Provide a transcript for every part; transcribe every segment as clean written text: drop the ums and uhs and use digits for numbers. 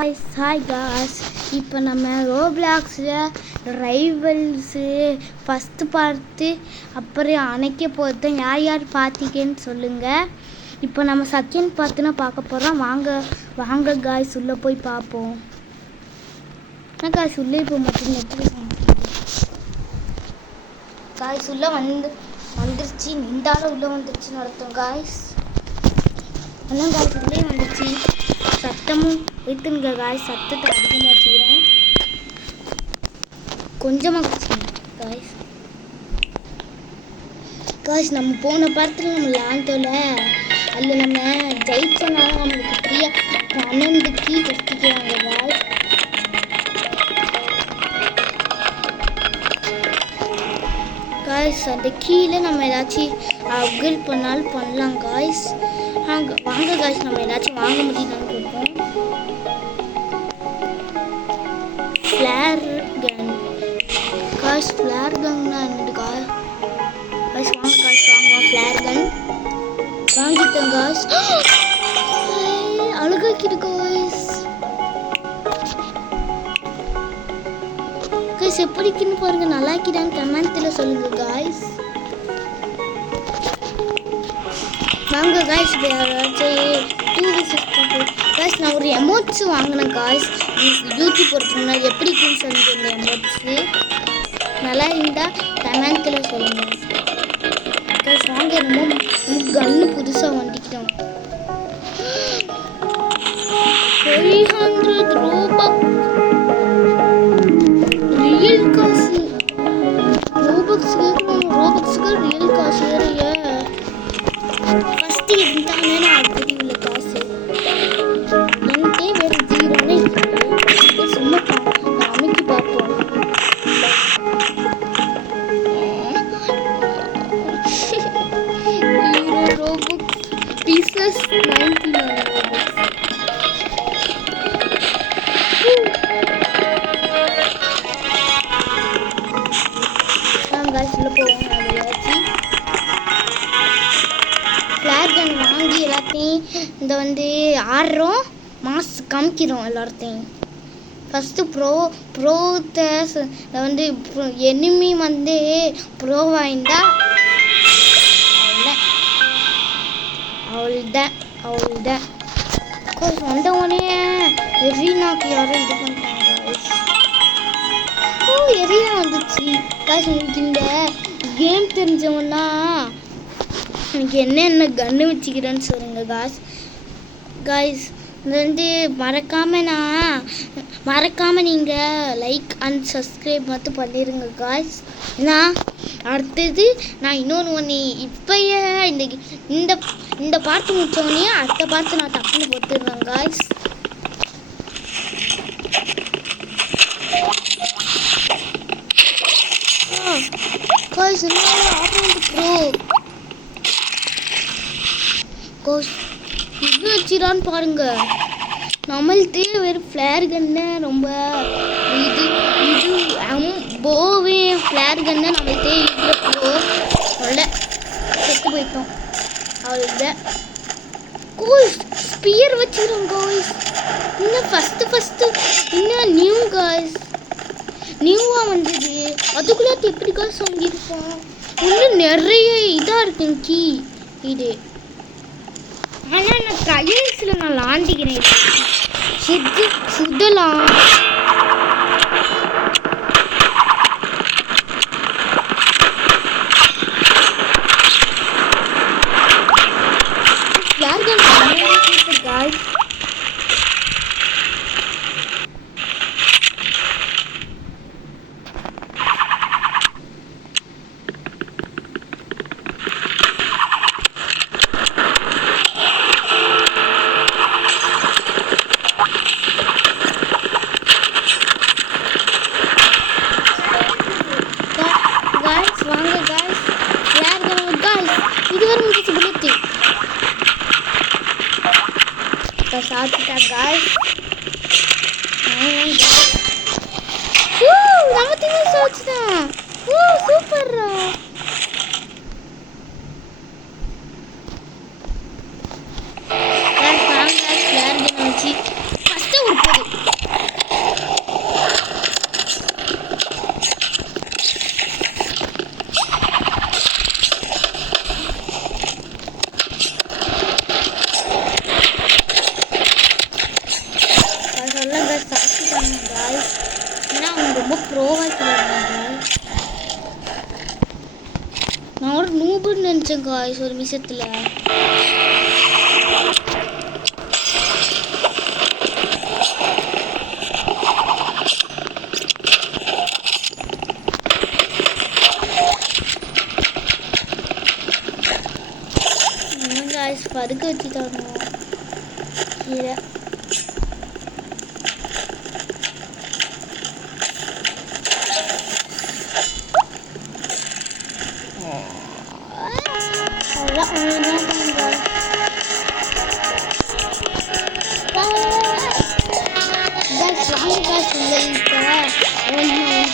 Hi cos, இப்போ நம்ம ரோப்ளாக்ஸில் ரைவல்ஸு first பார்த்து அப்புறம் அணைக்க போகிறத யார் பார்த்தீங்கன்னு சொல்லுங்கள். இப்போ நம்ம செகண்ட் பார்த்துனா பார்க்க போகிறோம். வாங்க காய்ஸ் உள்ளே போய் பார்ப்போம். என்ன காய்ஸ் உள்ளே போக மாட்டேங்குது, எப்படி காய்ஸ் உள்ளே வந்துருச்சு. நின்றாலும் உள்ளே வந்துருச்சுன்னு அர்த்தம் காய்ஸ். எல்லாம் காய்ஸ் உள்ளே வந்துருச்சு. சத்தமும் விட்டுங்க காய்ஸ், சத்தத்தை அதிகமாக வச்சுக்கிறேன், கொஞ்சமாக வச்சுக்கிறேன் காய்ஸ். நம்ம போன படத்தில் நம்ம லாந்தோல அதில் நம்ம ஜெயிச்சனால நம்மளுக்கு ஃப்ரீயாக 12 கீ கட்டிக்கிறாங்க காய்ஸ். அந்த கீழே நம்ம ஏதாச்சும் அப்கிரேட் பண்ணாலும் பண்ணலாம் காய்ஸ். வாங்க காய்ஸ், நம்ம ஏதாச்சும் வாங்க முடியுதான்னு கொடுப்போம். ஃப்ளேர் கன் காய்ஸ், ஃப்ளேர் கன்னா என்னது காய்ஸ்? வாங்க காய்ஸ், வாங்க ஃப்ளேர் கன் வாங்கிட்டேன் காய்ஸ். அழகாக்கிது காய்ஸ். காய்ஸ் எப்படிக்குன்னு பாருங்க, நல்லா இருக்கிறான்னு கமெண்ட்ல சொல்லுங்க காய்ஸ். வாங்க காய்ஸ், யாராச்சும் 2v64 காய்ஸ். நான் ஒரு எமோட்ஸ் வாங்கினேன் காய்ஸ் யூடியூப் போடுறதுக்கு முன்னாடி. எப்படி இருக்குன்னு சொல்லுங்க. இந்த எமோட்ஸு நல்லா இருந்தால் கமெண்ட்டில் சொல்லுங்கள் காய்ஸ். வாங்க, நம்ம கன்னு புதுசாக வந்துக்கிட்டோம். 500 ரூபாய் ரியல் காசு. ரோபக்ஸுக்கு ரியல் காசு வேறைய ஃபஸ்ட்டு இருந்தானே நான் தெரியல காசு. என்கிட்டே வேறு ஜீரோனே சும்மா அமைக்கி பார்ப்போம். Robux pieces 99 Robux. உள்ள போவோம். ஃப்ளேர் கன் வாங்கி எல்லாத்தையும் இந்த ஆடுறோம், மாஸ் காமிக்கிறோம் எல்லாத்தையும். ஃபஸ்ட்டு ப்ரோத்தை எனிமி ப்ரோவாயிருந்தா அவள்தான் கோர்ஸ் வந்தவொடனே எரினாக்கு யாரும் இது பண்ணிட்டாங்க. எரியா வந்துச்சு காய்ஸ். உங்களுக்கு இந்த கேம் தெரிஞ்சவன்னா எனக்கு என்னென்ன கன்று வச்சுக்கிறேன்னு சொல்லுங்க காய்ஸ். இது மறக்காமல் நீங்கள் லைக் அண்ட் சப்ஸ்கிரைப் மட்டும் பண்ணிடுங்க காய்ஸ். அடுத்தது நான் இன்னொன்று இப்போயே இந்த பாட்டு முடித்தோடனே அடுத்த பாட்டு நான் டக்குன்னு போட்டுடுறேன் காய்ஸ். காய்ஸ் இது வச்சிடான்னு பாருங்க. நம்மள்தே வேறு ஃப்ளேர் கன்னு ரொம்ப இது போவே ஃப்ளேர் கன்னு நம்மள்தே இருக்கிறப்போ நல்ல செத்து போயிட்டோம். அவ்வளோதான் கோய்ஸ். ஸ்பியர் வச்சுக்கிறோம் காய்ஸ். இன்னும் ஃபஸ்ட்டு இன்னும் நியூவாக வந்தது. அதுக்குள்ளே எப்படி காசு வாங்கியிருப்போம். இன்னும் நிறைய இதாக இருக்குங்க கீ இது. ஆனால் நான் ட்ரையல்ஸில் நான் லாண்டிக்கிறேன். சுடலாம் காய்ஸ். ரொம்ப ப்ரோவாக நான் ஒரு நூபுன்னு நினச்சேன் காய்ஸ் ஒரு விஷயத்தில். காய்ஸ் பதுக்க வச்சுட்டாங்க கீழே.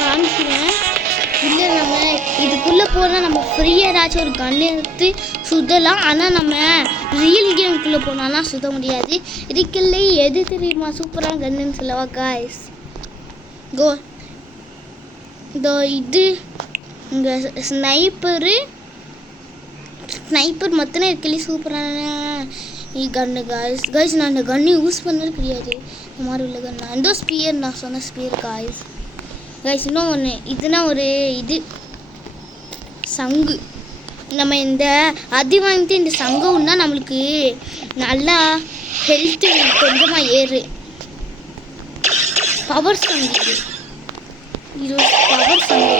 காமிக்கிறேன். இல்லை நம்ம இதுக்குள்ளே போனால் நம்ம ஃப்ரீயாக ஏதாச்சும் ஒரு கன் எடுத்து சுதலாம். ஆனால் நம்ம ரியல் கேமுக்குள்ளே போனாலாம் சுத முடியாது. இதுக்குள்ளே எது தெரியுமா சூப்பராக கன்னுன்னு சொல்லவா காய்ஸ்? கோ இதோ இது இங்கே ஸ்னைப்பர் மொத்தம் இருக்கலே சூப்பரான கன்னு காய்ஸ். காய்ஸ் நான் இந்த கன்னு யூஸ் பண்ணது கிடையாது. இந்த மாதிரி உள்ள கன் நான் இந்த ஸ்பியர் நான் சொன்ன ஸ்பியர் காய்ஸ். காய்ஸ் இன்னும் ஒன்று இதுனா ஒரு இது சங்கு. நம்ம இந்த அதி வாங்கிட்டு இந்த சங்கம்னா நம்மளுக்கு நல்லா ஹெல்த்து கொஞ்சமாக ஏறு. பவர் சங்கு இது பவர் சங்கு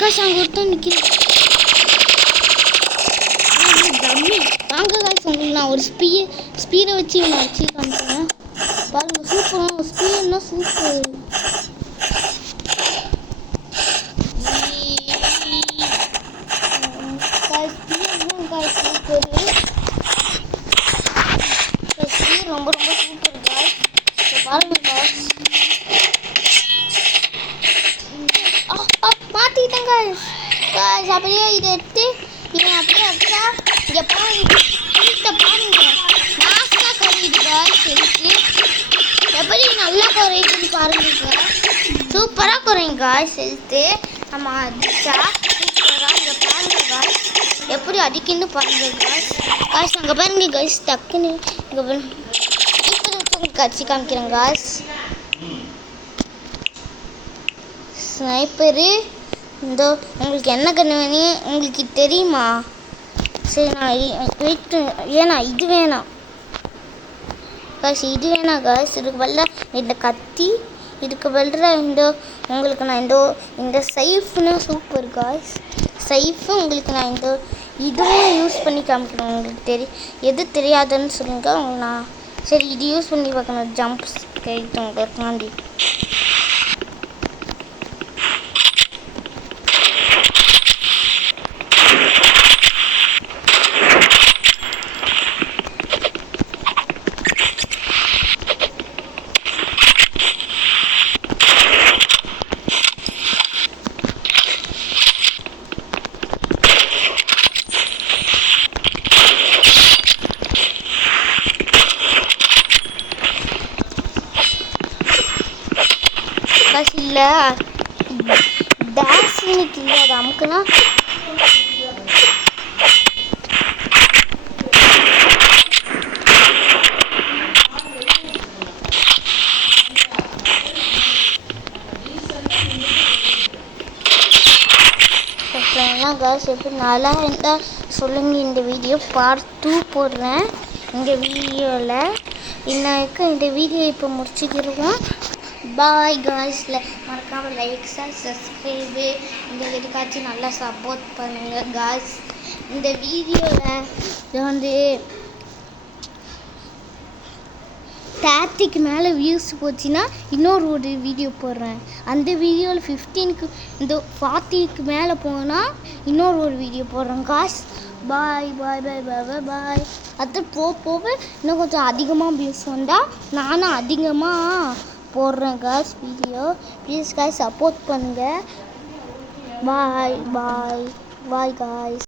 காய்ஸ். அங்கே ஒருத்தன் நிற்கிறேன். டம்மி வாங்க காய்ஸ் உங்களுக்கு நான் ஒரு ஸ்பீரை வச்சு நான் வச்சு காமிக்கிறேன் பாருங்கள். சூப்பராக ஸ்பீர்னா சூப்பர். ஸ்பீர் ரொம்ப ரொம்ப சூப்பர் காய்ஸ். பாருங்கள் காய்ஸ் மாற்றிக்கிட்டேன் காய்ஸ். அப்படியே இதை எடுத்து இவன் அப்படியே அடிச்சா இங்கே பாருங்க லாஸ்ட்டாக குறையுது காய்ஸ். எடுத்து எப்படி நல்லா குறையுதுன்னு பாருங்க. சூப்பராக குறையும் காய்ஸ். எடுத்து நம்ம அடிச்சா சூப்பராக இங்கே பாருங்க காய்ஸ் எப்படி அடிக்குன்னு பாருங்க காய்ஸ். காய்ஸ் அங்கே பாருங்க காய்ஸ் டக்குன்னு இங்கே இப்போ கட்சி காமிக்கிறேன் காய்ஸ். ஸ்னைப்பரு இந்த உங்களுக்கு என்ன கன்று வேணும் உங்களுக்கு தெரியுமா? சரி நான் வெயிட் ஏன்னா இது வேணாம் காய்ஸ். இது வேணாம் காய்ஸ். இதுக்கு பதில இந்த கத்தி இதுக்கு பதில இந்த உங்களுக்கு நான் இந்த சைஃப்னு சூப்பர் காய்ஸ். சைஃபு உங்களுக்கு நான் இதுவும் யூஸ் பண்ணி காமிக்கிறேன். உங்களுக்கு எது தெரியாதுன்னு சொல்லுங்க உங்களுக்கு நான். சரி இது யூஸ் பண்ணி பார்க்கணும். ஜம்ப்ஸ் கிடைக்கும் உங்களுக்கு தாண்டி. இல்லை டேஷ் இன்னைக்கு இல்லை அது அமுக்குனா கேஸ் எப்படி நல்லா இருந்தால் சொல்லுங்கள். இந்த வீடியோ பார்ட் 2 போடுறேன் இந்த வீடியோவில். இன்னைக்கு இந்த வீடியோ இப்போ முடிச்சுக்கிடுவோம். பாய் காய்ஸில் மறக்காமல் லைக் சப்ஸ்கிரைபு இந்த வீடியோக்காச்சும் நல்லா சப்போர்ட் பண்ணுங்கள் காய்ஸ். இந்த வீடியோவில் வந்து 30க்கு மேலே வியூஸ் போச்சுன்னா இன்னொரு வீடியோ போடுறேன். அந்த வீடியோவில் 15க்கு இந்த 40க்கு மேலே போனால் இன்னொரு வீடியோ போடுறேன் காய்ஸ். பாய் பாய் பாய் பாய் பாய் பாய். அது போக இன்னும் கொஞ்சம் அதிகமாக வியூஸ் வந்தால் நானும் அதிகமாக போடுறேன் guys video. Please guys support பண்ணுங்கள். பாய் பாய் பாய் காய்ஸ்.